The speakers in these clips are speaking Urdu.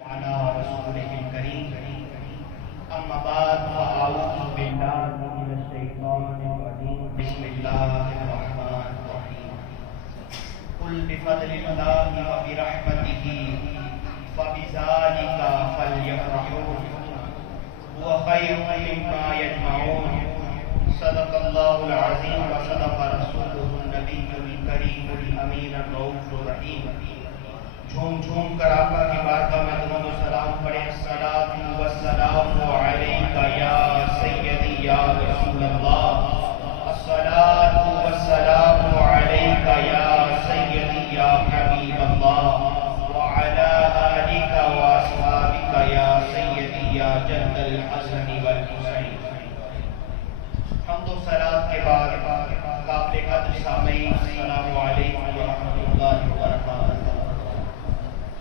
وعلى رسوله الكريم أما بعد فأعوذ بالله من الشيطان الرجيم بسم الله الرحمن الرحيم قل بفضل الله وبرحمته فبذلك فليفرحوا هو خير مما يجمعون صدق الله العظيم وصدق رسوله النبي الكريم الأمين الرؤوف الرحيم جھوم جھوم کر آقا کی بارگاہ میں درود و سلام پڑھیں الصلاۃ والسلام علیک یا سیدی یا رسول اللہ الصلاۃ والسلام علیک یا سیدی یا حبیب اللہ وعلی آلک واصحابک یا سیدی یا جد الحسن والحسین۔ حمد و صلاۃ کے بعد قابل قدر سامعین السلام علیکم ورحمۃ اللہ وبرکاتہ۔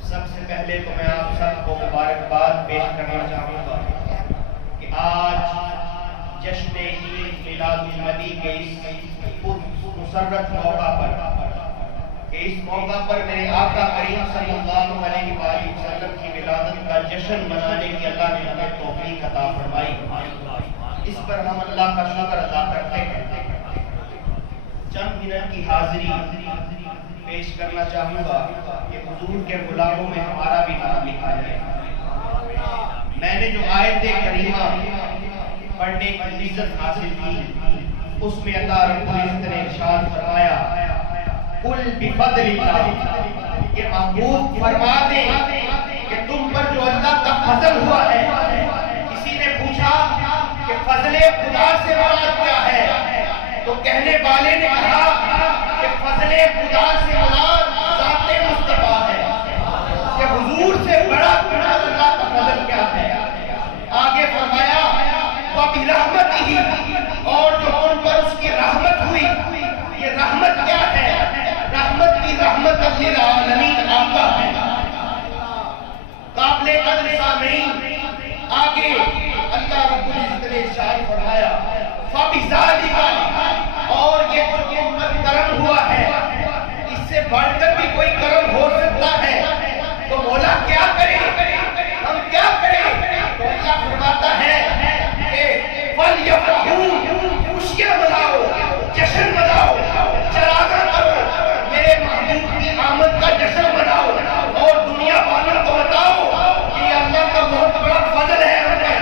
سب سے پہلے تو میں آپ سب کو مبارکباد پیش کرنا چاہوں گا کہ آج جشن عید میلاد النبی کے اس مسرت موقع پر میرے آقا کریم صلی اللہ علیہ وآلہ وسلم کی ولادت کا جشن منانے کی اللہ نے ہمیں توفیق عطا فرمائی۔ اس پر ہم اللہ کا شکر ادا کرتے ہیں۔ چند منٹ کی حاضری پیش کرنا چاہوں گا کہ حضور کے غلاموں میں ہمارا بھی نام لکھا جائے۔ میں نے جو آیت کریمہ پڑھنے کی عزت حاصل کی اس میں اللہ رب العزت نے ارشاد فرمایا قل بفضل اللہ، کہ محبوب فرما دے کہ تم پر جو اللہ کا فضل ہوا ہے۔ کسی نے پوچھا کہ فضل خدا سے مراد کیا ہے، تو کہنے والے نے کہا کہ فضل خدا سے مراد ذات مصطفیٰ ہے، کہ حضور سے بڑا اللہ کا فضل کیا ہے۔ آگے فرمایا وَبِرَحْمَتِهِ، اور جو ان پر اس کی رحمت ہوئی۔ یہ رحمت کیا ہے؟ رحمت کی رحمت للعالمین آقا ہے۔ قابل قدر سامعین، آگے اللہ رب العزت نے ارشاد فرمایا فَبِذَلِكَ، اور یہ جو تم پر کرم ہوا ہے اس سے بڑھ کر بھی کوئی کرم ہو سکتا ہے، تو مولا کیا کرے، ہم کیا کریں؟ تو اللہ فرماتا ہے کہ فَلْيَفْرَحُوا، خوشیاں مناؤ، جشن مناؤ، چراغاں کرو، میرے محبوب کی آمد کا جشن مناؤ، اور دنیا والوں کو بتاؤ کہ یہ اللہ کا بہت بڑا فضل ہے ہم پر۔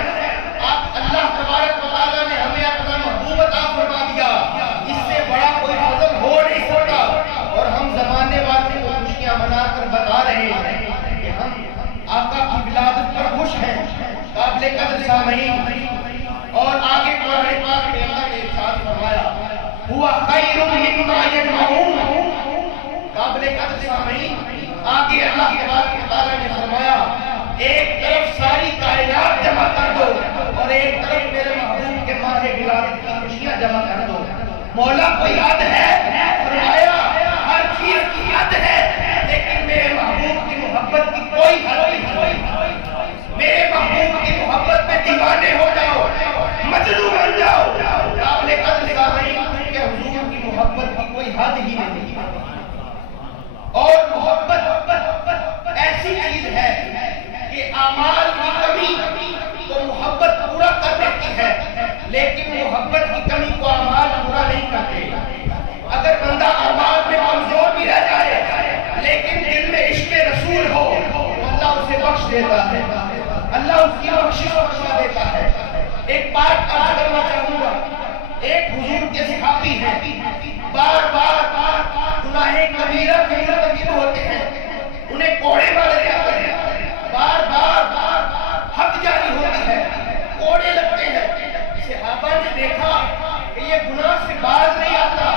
اللہ تبارک و تعالیٰ نے ہمیں اپنا محبوب عطا فرما دیا، اس سے بڑا کوئی فضل ہو نہیں سکتا۔ اور ہم زمانے والے کو خوشیاں منا کر بتا رہے ہیں کہ ہم آقا کی ولادت پر خوش ہیں۔ قابل قدر سامعین، اور آگے قرآن پاک میں اللہ نے ارشاد فرمایا ہوا خیر مما یجمعون۔ قابل قدر سامعین، آگے اللہ تبارک و تعالیٰ نے فرمایا ایک طرف ساری کائنات جمع کر دو اور ایک طرف میرے محبوب کے ماہ ولادت کی خوشیاں جمع کر دو۔ مولا کوئی حد ہے؟ فرمایا ہر چیز کی حد ہے، لیکن میرے محبوب کی محبت کی کوئی حد نہیں۔ میرے محبوب کی محبت میں دیوانے ہو جاؤ، مجنون بن جاؤ۔ قابل قدر سامعین، کہ حضور کی محبت کی کوئی حد ہی نہیں۔ اور محبت ایسی چیز ہے کہ اعمال کی کمی تو محبت پورا کر دیتی ہے، لیکن محبت کی کمی کو اعمال پورا نہیں کرتے۔ اگر بندہ اعمال میں کمزور بھی رہ جائے لیکن دل میں عشق رسول ہو تو اللہ اسے بخش دیتا ہے، اللہ اس کی بخشش بخشا دیتا ہے۔ ایک بات عرض کرنا چاہوں گا، ایک حضور کے صحابی ہیں، بار بار گناہ کبیرہ کے مرتکب ہوتے ہیں، انہیں کوڑے مارے جاتے ہیں، بار بار حد جاری ہوتی ہے، کوڑے لگتے ہیں۔ صحابہ نے دیکھا کہ یہ گناہ سے باز نہیں آتا،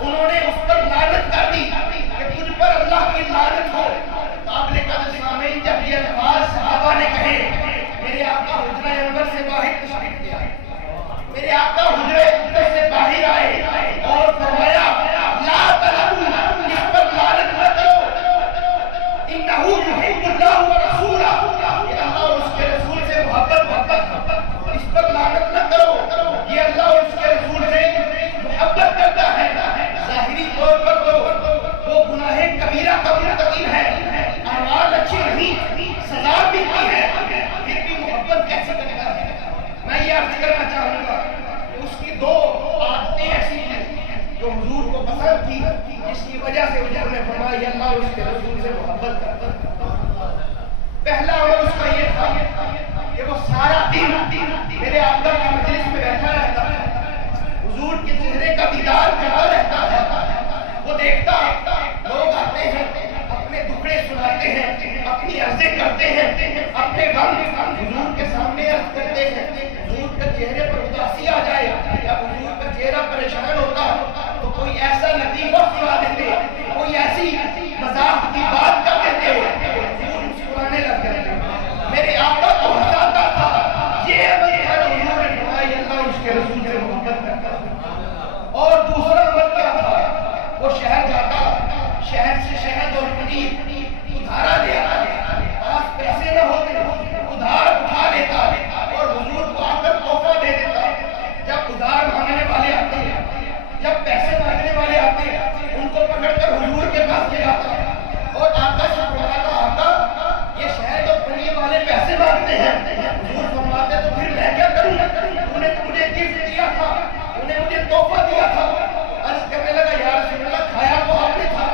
انہوں نے اس پر لعنت کر دی کہ تجھ پر اللہ کی لعنت ہو۔ قابل قدر سامعین، جب یہ الفاظ صحابہ نے کہے، میرے آقا حجرہ انور سے باہر تشریف لے آئے، میرے آقا حجرہ انور سے باہر آئے اور فرمایا جس کی وجہ سے حضور نے فرمایا یا اللہ اس کے رسول سے محبت کرتا ہے۔ پہلا عمل اس کا یہ تھا کہ وہ سارا دن میرے آقا کی مجلس میں بیٹھا رہتا تھا، حضور کے چہرے کا دیدار کرتا رہتا تھا۔ وہ دیکھتا لوگ آتے ہیں، اپنے دکھڑے سناتے ہیں، اپنی عرضیں کرتے ہیں، اپنے غم حضور کے سامنے عرض کرتے ہیں۔ حضور کے چہرے پر اداسی آ جائے یا حضور کا چہرہ پریشان ہوتا تو کوئی ایسا لطیفہ سنا دیتے، کوئی ایسی مذاق کی بات کر دیتے، حضور مسکرانے لگ جاتے۔ میرے آقا کو ہنساتا تھا۔ یہ عمل ہے حضور نے فرمایا اللہ اس کے رسول سے محبت کرتا تھا۔ اور دوسرا عمل کیا تھا؟ وہ شہر جاتا، شہر سے شہد اور پنیر ادھارا لے آتا، پاس پیسے نہ ہوتے ادھار اٹھا لیتا اور حضور کو آ کر تحفہ دے دیتا۔ جب ادھار مانگنے والے آتے ہیں، جب پیسے مانگنے والے آتے ہیں، ان کو پکڑ کر حضور کے پاس لے آتا اور آقا سے فرماتا آقا یہ شہد اور پنیر والے پیسے مانگتے ہیں۔ حضور فرماتے تو پھر میں کیا کروں؟ انہوں نے مجھے گفٹ دیا تھا، انہوں نے مجھے تحفہ دیا تھا۔ عرض کرنے لگا یا رسول اللہ کھایا تو آپ نے تھا،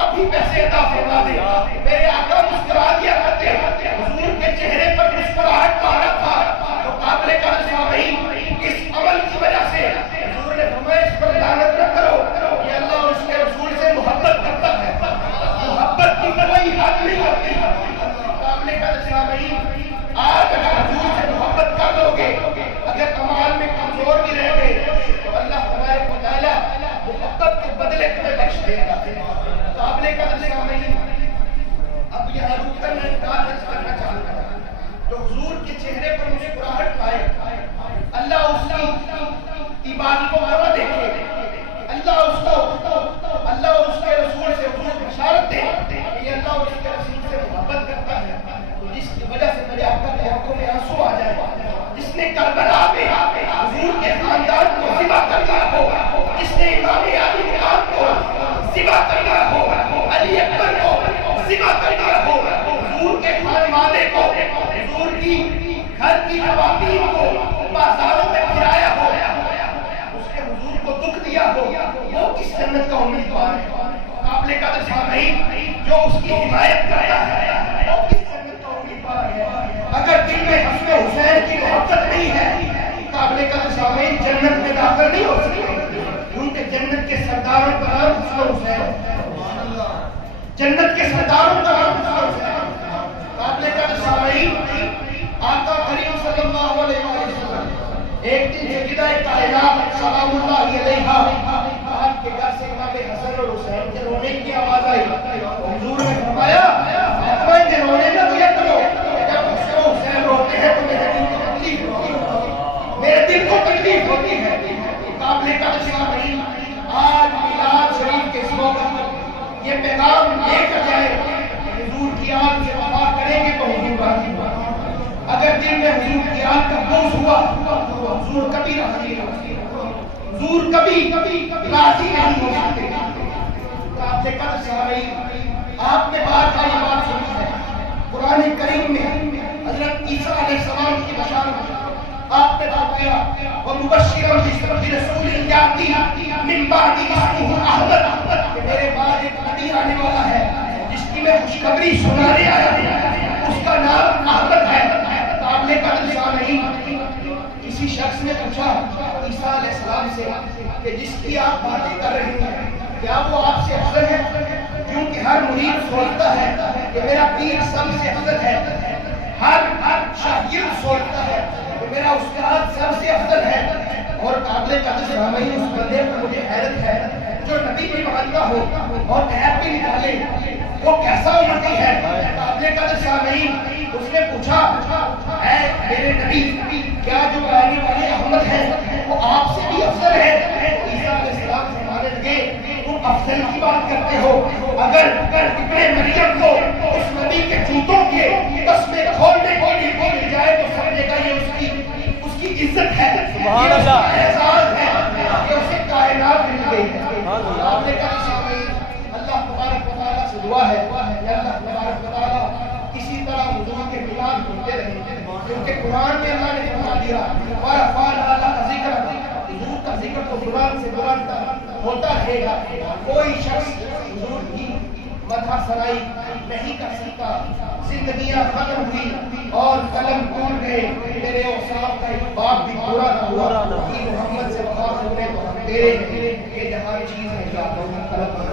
آپ ہی پیسے عطا فرما دے۔ میرے آقا مسکرا دیا کرتے، حضور کے چہرے پر مسکراہٹ مارا تھا۔ تو قابل قدر سامعین اس عمل کی وجہ سے حضور نے فرمایا اس پر لعنت نہ کرو، یہ اللہ اور اس کے رسول سے محبت کرتا ہے، محبت کی کوئی حد نہیں ہوتی۔ قابل قدر سامعین آج اگر حضور سے محبت کر لو گے، اگر اعمال میں کمزور بھی رہ گئے تو اللہ تبارک و تعالیٰ محبت کے بدلے تمہیں بخش دے گا۔ قابل قدر سامعین اب یہاں رک کر میں ایک بات عرض کرنا چاہتا ہوں، جو حضور کے چہرے پر مسکراہٹ پائے، اللہ اس کی عبادت کو مرا دیکھے، اللہ اور اس کے رسول سے حضور بشارت دے کہ یہ اللہ اور اس کے رسول سے محبت کرتا ہے، جس کی وجہ سے میرے آقا کی آنکھوں میں آنسو آ جائے، جس نے کربلا میں حضور کے خاندان کو ذبح کرنا ہو، جس نے امام علی مقام کو ذبح کرنا ہو، علی اکبر کو ذبح کرنا ہو، حضور کے خانوادے کو، حضور کی گھر کی خواتین کو بازاروں میں پھرایا ہو، اس نے حضور کو دکھ دیا ہو، وہ کس جنت کا امیدوار ہے؟ قابل قدر سامعین جو اس کی حمایت کرتا ہے وہ کس جنت کا امیدوار ہے؟ اگر دل میں حسن حسین کی محبت نہیں ہے، قابل قدر سامعین جنت میں داخل نہیں ہو سکتے، کیونکہ جنت کے سرداروں کا نام حسن حسین ہے، جنت کے سرداروں کا نام حسن حسین ہے۔ قابل قدر سامعین آقا کریم صلی اللہ علیہ وسلم ایک دن سیدہ کائنات سلام اللہ علیہا آپ کے گھر سے امام حسن اور حسین کے رونے کی آواز آئی، حضور نے فرمایا فاطمہ کے رونے نہ دیا کرو، جب حسن و حسین روتے ہیں تو میرے دل کو تکلیف ہوتی ہے، میرے دل کو تکلیف ہوتی ہے۔ قابل قدر سامعین آج میلاد شریف کے اس موقع پر یہ پیغام لے کر جائے، حضور کی آگ سے وفا کریں گے تو حضور راضی ہوا، اگر دل میں حضور کی آگ کا بغض ہوا تو حضور کبھی راضی نہیں ہوتے، حضور کبھی راضی نہیں ہو سکتے۔ قابل قدر سامعین آپ نے بات کا یہ بات سنی ہے، قرآن کریم میں حضرت عیسیٰ علیہ السلام کی بشارت آپ نے فرمایا وَمُبَشِّرًا بِرَسُولٍ يَأْتِي مِن بَعْدِي اسْمُهُ أَحْمَدُ، کہ میرے بعد ایک نبی آنے والا ہے جس کی میں خوشخبری سنانے آیا ہوں، اس کا نام احمد ہے۔ قابل قدر سامعین کسی شخص نے پوچھا عیسیٰ علیہ السلام سے کہ جس کی آپ باتیں کر رہی ہیں کیا وہ آپ سے افضل ہے؟ کیونکہ ہر مرید سوچتا ہے کہ میرا پیر سب سے افضل ہے، ہر شاگرد سوچتا ہے کہ میرا استاد سب سے افضل ہے، اور قابل قدر سامعین اس بندے پر مجھے حیرت ہے جو نبی بھی مانتا ہو اور عیب بھی نکالے، وہ کیسا امتی ہے؟ قابل قدر سامعین اس نے پوچھا اے میرے نبی کیا جو آنے والے احمد ہیں وہ آپ سے بھی افضل ہے؟ عیسیٰ علیہ السلام فرمانے لگے تم افضل کی بات کرتے ہو، اگر ابن مریم کو اس نبی کے جوتوں کے تسمے کھولنے کے لیے بول جائے تو سمجھے گا یہ اس کی عزت ہے، یہ اس کا اعزاز ہے، یہ اسے کائنات مل گئی ہے۔ آپ نے کہا سامعین اللہ تبارک و تعالیٰ سے دعا ہے کہ اللہ تبارک و تعالیٰ اسی طرح حضور کے خلاف بولتے رہیں، کیونکہ قرآن میں اللہ نے فرما دیا وَرَفَعْنَا لَكَ ذِكْرَكَ، حضور کا ذکر تو قرآن سے قرآن تک ہوتا رہے گا۔ کوئی شخص فرائی نہیں کر سکتا. زندگیاں ختم ہوئی اور قلم ٹوٹ گئے. میرے اوصاف کا ایک باب بھی پورا نہ ہوا. محمد سے وفا ہونے تیرے یہ جہاں چیز ہے.